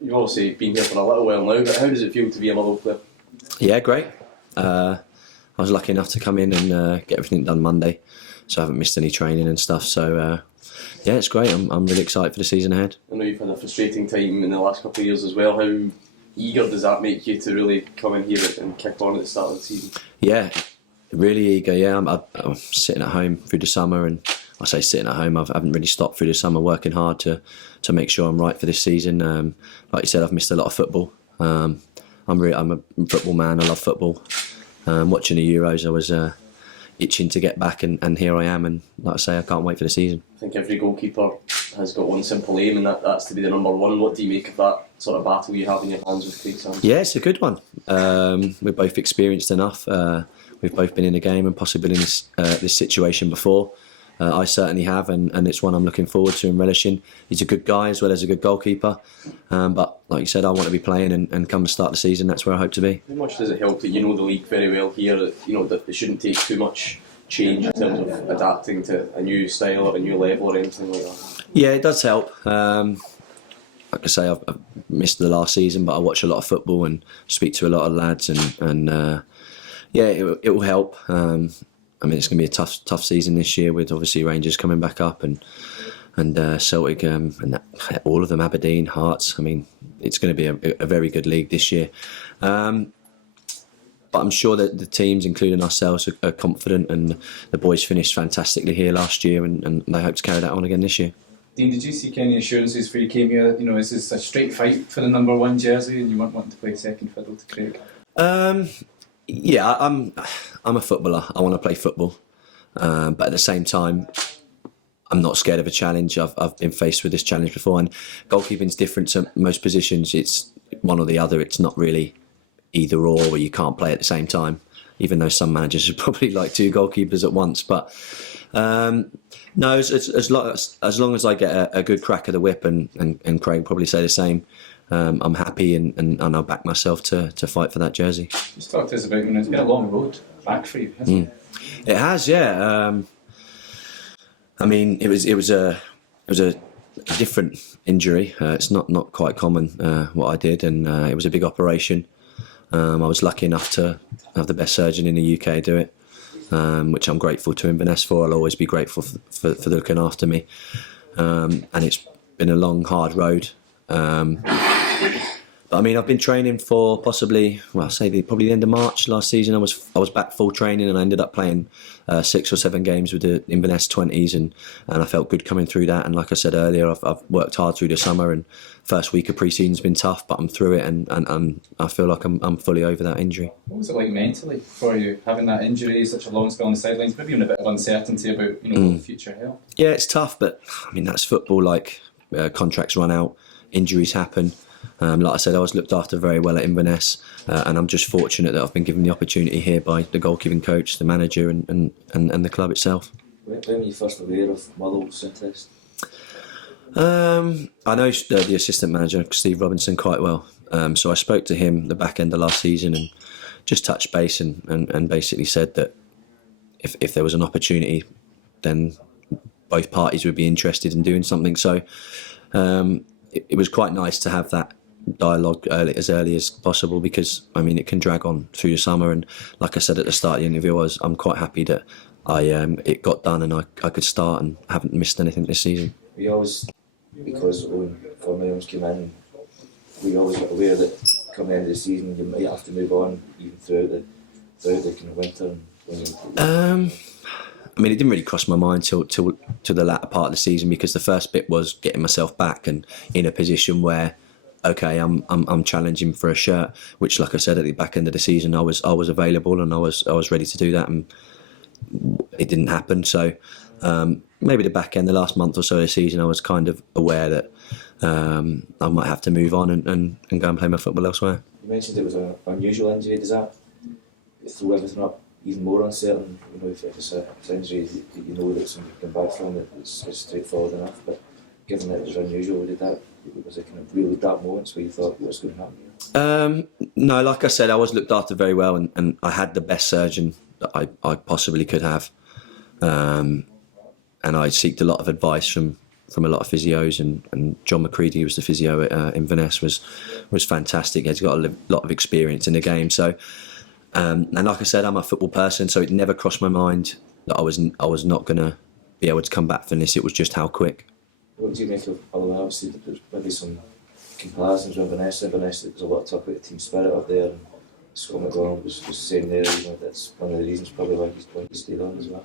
You've obviously been here for a little while now, but how does it feel to be a Motherwell player? Yeah, great. I was lucky enough to come in and get everything done Monday, so I haven't missed any training and stuff. So yeah, it's great. I'm really excited for the season ahead. I know you've had a frustrating time in the last couple of years as well. How eager does that make you to really come in here and kick on at the start of the season? Yeah, really eager. Yeah, I'm sitting at home through the summer, and I say sitting at home. I haven't really stopped through the summer, working hard to make sure I'm right for this season. Like you said, I've missed a lot of football. I'm a football man. I love football. Watching the Euros, I was itching to get back, and here I am. And like I say, I can't wait for the season. I think every goalkeeper has got one simple aim, and that's to be the number one. What do you make of that sort of battle you have in your hands with Craig Sands? Yeah, it's a good one. We're both experienced enough. We've both been in the game and possibly in this situation before. I certainly have, and it's one I'm looking forward to and relishing. He's a good guy as well as a good goalkeeper. But like you said, I want to be playing, and come the start of the season, that's where I hope to be. How much does it help that you know the league very well here? That it shouldn't take too much change in terms of adapting to a new style or a new level or anything like that? Yeah, it does help. Like I say, I've missed the last season, but I watch a lot of football and speak to a lot of lads, and yeah, it will help. I mean, it's going to be a tough season this year with obviously Rangers coming back up and Celtic and all of them, Aberdeen, Hearts. I mean, it's going to be a very good league this year. But I'm sure that the teams, including ourselves, are confident, and the boys finished fantastically here last year, and they hope to carry that on again this year. Dean, did you seek any assurances before you came here? Is this a straight fight for the number one jersey, and you weren't wanting to play second fiddle to Craig? Yeah, I'm a footballer. I want to play football, but at the same time, I'm not scared of a challenge. I've been faced with this challenge before, and goalkeeping's different to most positions. It's one or the other. It's not really either or where you can't play at the same time, even though some managers would probably like two goalkeepers at once. But no, as long as I get a good crack of the whip, and Craig probably say the same, I'm happy, and I'll back myself to fight for that jersey. Just talk to us about, it's been a long road back for you, hasn't it? It has, yeah. I mean, it was a different injury. It's not quite common what I did, and it was a big operation. I was lucky enough to have the best surgeon in the UK do it, which I'm grateful to Inverness for. I'll always be grateful for looking after me. And it's been a long, hard road. But I mean, I've been training for probably the end of March last season. I was back full training, and I ended up playing 6 or 7 games with the Inverness 20s, and I felt good coming through that. And like I said earlier, I've worked hard through the summer, and first week of pre-season's been tough, but I'm through it, and I feel like I'm fully over that injury. What was it like mentally for you, having that injury, such a long spell on the sidelines, maybe even a bit of uncertainty about what the future held? Yeah, it's tough, but I mean, that's football. Like contracts run out, injuries happen. Like I said, I was looked after very well at Inverness, and I'm just fortunate that I've been given the opportunity here by the goalkeeping coach, the manager, and the club itself. When were you first aware of Motherwell's interest? I know the assistant manager, Steve Robinson, quite well. So I spoke to him the back end of last season and just touched base and basically said that if there was an opportunity, then both parties would be interested in doing something. So it was quite nice to have that dialogue as early as possible, because I mean, it can drag on through the summer, and like I said at the start of the interview, I'm quite happy that it got done and I could start and haven't missed anything this season. We always, because when Cornelius came in, we always got aware that come the end of the season you might have to move on even throughout the kind of winter. I mean, it didn't really cross my mind till the latter part of the season, because the first bit was getting myself back and in a position where, okay, I'm challenging for a shirt, which, like I said, at the back end of the season, I was available and I was ready to do that, and it didn't happen. So maybe the back end, the last month or so of the season, I was kind of aware that I might have to move on and go and play my football elsewhere. You mentioned it was an unusual injury. Does that throw everything up even more uncertain? If it's an injury that you know that somebody can come back from, it's straightforward enough. But given that it was unusual, was it kind of really dark moments where you thought what's going to happen? No, like I said, I was looked after very well, and I had the best surgeon that I possibly could have, and I seeked a lot of advice from from a lot of physios, and John McCready, who was the physio at Inverness, was fantastic. He's got a lot of experience in the game. So, and like I said, I'm a football person, so it never crossed my mind that I was not going to be able to come back from this. It was just how quick. What do you make of Otherwise, obviously, there's maybe some comparisons with Inverness. Inverness, there's a lot of talk about the team spirit up there, and Scott McDonald was saying there, that's one of the reasons probably why he's going to stay on as well.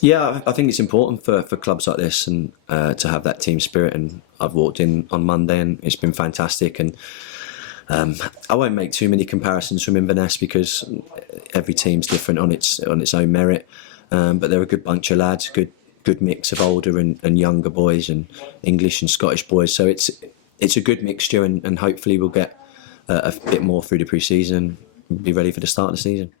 Yeah, I think it's important for clubs like this and to have that team spirit. And I've walked in on Monday and it's been fantastic. And I won't make too many comparisons from Inverness because every team's different on its own merit. But they're a good bunch of lads, good mix of older and younger boys and English and Scottish boys. So it's a good mixture, and hopefully we'll get a bit more through the pre-season and be ready for the start of the season.